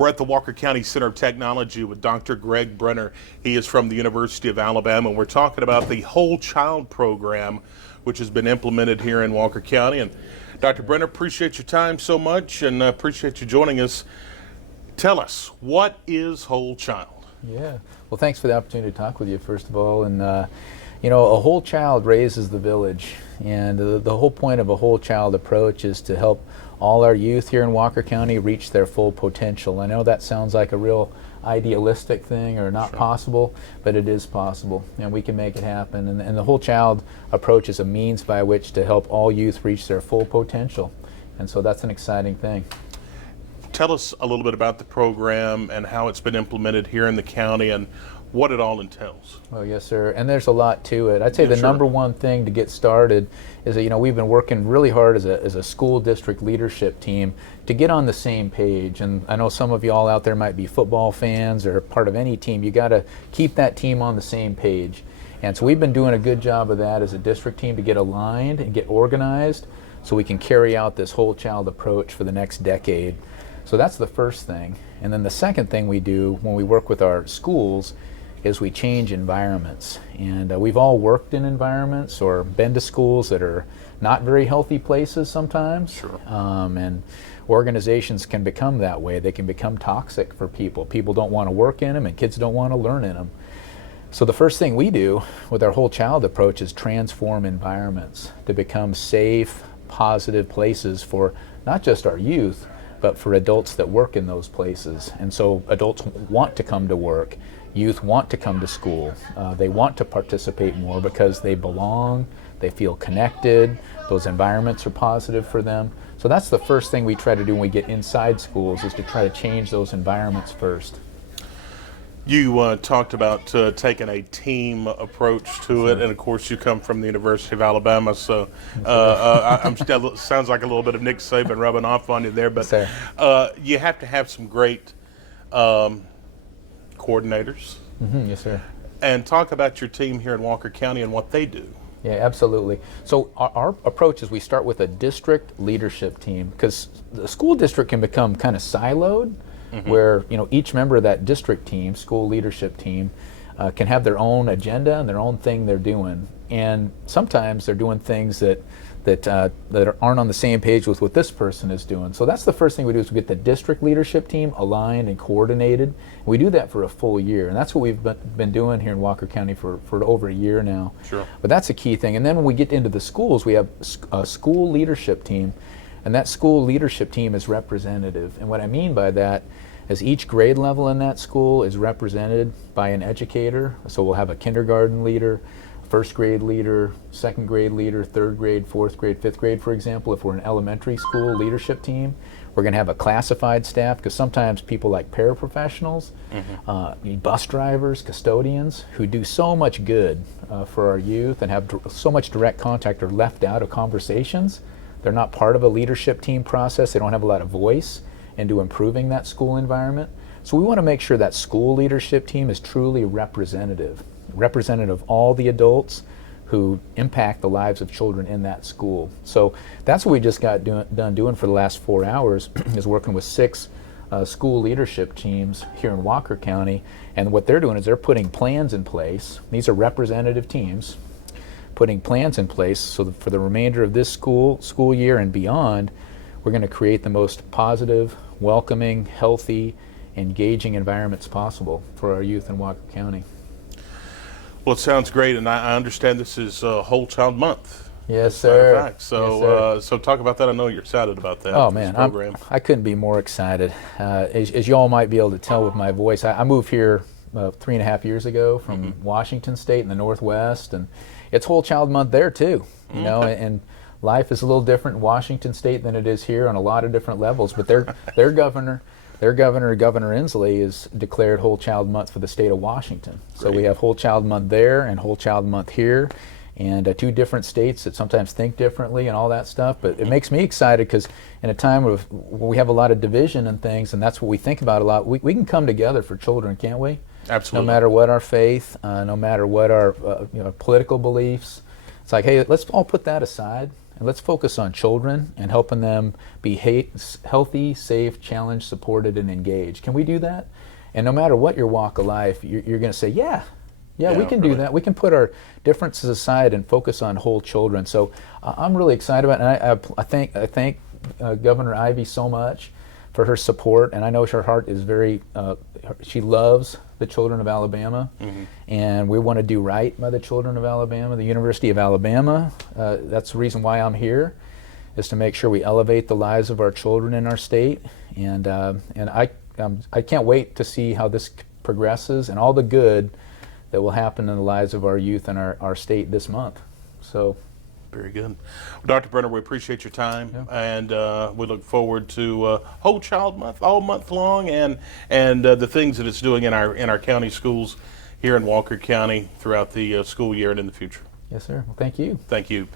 We're at the Walker County Center of Technology with Dr. Greg Brenner. He is from the University of Alabama, and we're talking about the Whole Child program, which has been implemented here in Walker County. And Dr. Brenner, appreciate your time so much, and appreciate you joining us. Tell us, what is Whole Child? Yeah, well, thanks for the opportunity to talk with you, first of all. And you know, a whole child raises the village, and the whole point of a whole child approach is to help all our youth here in Walker County reach their full potential. I know that sounds like a real idealistic thing or not possible, but it is possible, and we can make it happen. And the whole child approach is a means by which to help all youth reach their full potential, and so that's an exciting thing. Tell us a little bit about the program and how it's been implemented here in the county and what it all entails. Well, yes, sir, and there's a lot to it. I'd say the number one thing to get started is that, you know, we've been working really hard as a school district leadership team to get on the same page. And I know some of you all out there might be football fans or part of any team. You got to keep that team on the same page. And so we've been doing a good job of that as a district team to get aligned and get organized so we can carry out this whole child approach for the next decade. So that's the first thing. And then the second thing we do when we work with our schools is we change environments. And we've all worked in environments or been to schools that are not very healthy places sometimes. Sure. And organizations can become that way. They can become toxic for people. People don't want to work in them, and kids don't want to learn in them. So the first thing we do with our whole child approach is transform environments to become safe, positive places for not just our youth, but for adults that work in those places. And so adults want to come to work. Youth want to come to school. They want to participate more because they belong, they feel connected, those environments are positive for them. So that's the first thing we try to do when we get inside schools, is to try to change those environments first. You talked about taking a team approach to it, and of course you come from the University of Alabama, so I'm still, sounds like a little bit of Nick Saban rubbing off on you there, but you have to have some great coordinators. Yes, sir. And talk about your team here in Walker County and what they do. Yeah, absolutely. So our approach is we start with a district leadership team, because the school district can become kind of siloed, where, you know, each member of that district team, school leadership team, can have their own agenda and their own thing they're doing. And sometimes they're doing things that aren't on the same page with what this person is doing. So that's the first thing we do, is we get the district leadership team aligned and coordinated. We do that for a full year, and that's what we've been doing here in Walker County for over a year now. Sure. But that's a key thing. And then when we get into the schools, we have a school leadership team, and that school leadership team is representative. And what I mean by that is each grade level in that school is represented by an educator. So we'll have a kindergarten leader, first grade leader, second grade leader, third grade, fourth grade, fifth grade, for example. If we're an elementary school leadership team, we're going to have a classified staff, because sometimes people like paraprofessionals, bus drivers, custodians, who do so much good for our youth and have so much direct contact, are left out of conversations. They're not part of a leadership team process. They don't have a lot of voice into improving that school environment. So we want to make sure that school leadership team is truly representative of all the adults who impact the lives of children in that school. So that's what we just got done doing for the last 4 hours, is working with 6 school leadership teams here in Walker County. And what they're doing is they're putting plans in place. These are representative teams putting plans in place so that for the remainder of this school year and beyond, we're going to create the most positive, welcoming, healthy, engaging environments possible for our youth in Walker County. Well, it sounds great, and I understand this is Whole Child Month. Yes, sir. So, so talk about that. I know you're excited about that. Oh man, I couldn't be more excited. As you all might be able to tell with my voice, I moved here 3.5 years ago from Washington State in the Northwest, and it's Whole Child Month there too. You know, and life is a little different in Washington State than it is here on a lot of different levels. But their governor, Governor Inslee, has declared Whole Child Month for the state of Washington. So we have Whole Child Month there and Whole Child Month here, and 2 different states that sometimes think differently and all that stuff. But it makes me excited, because in a time when we have a lot of division and things, and that's what we think about a lot, we can come together for children, can't we? Absolutely. No matter what our faith, no matter what our political beliefs. It's like, hey, let's all put that aside and let's focus on children and helping them be healthy, safe, challenged, supported, and engaged. Can we do that? And no matter what your walk of life, you're going to say, yeah, we can do that. We can put our differences aside and focus on whole children. So I'm really excited about it. And I thank Governor Ivey so much for her support, and I know her heart is very, she loves the children of Alabama, and we want to do right by the children of Alabama. The University of Alabama, that's the reason why I'm here, is to make sure we elevate the lives of our children in our state, and I can't wait to see how this progresses and all the good that will happen in the lives of our youth in our state this month. So. Very good. Well, Dr. Brenner, we appreciate your time, and we look forward to Whole Child Month all month long, and the things that it's doing in our county schools here in Walker County throughout the school year and in the future. Yes, sir. Well, thank you. Thank you.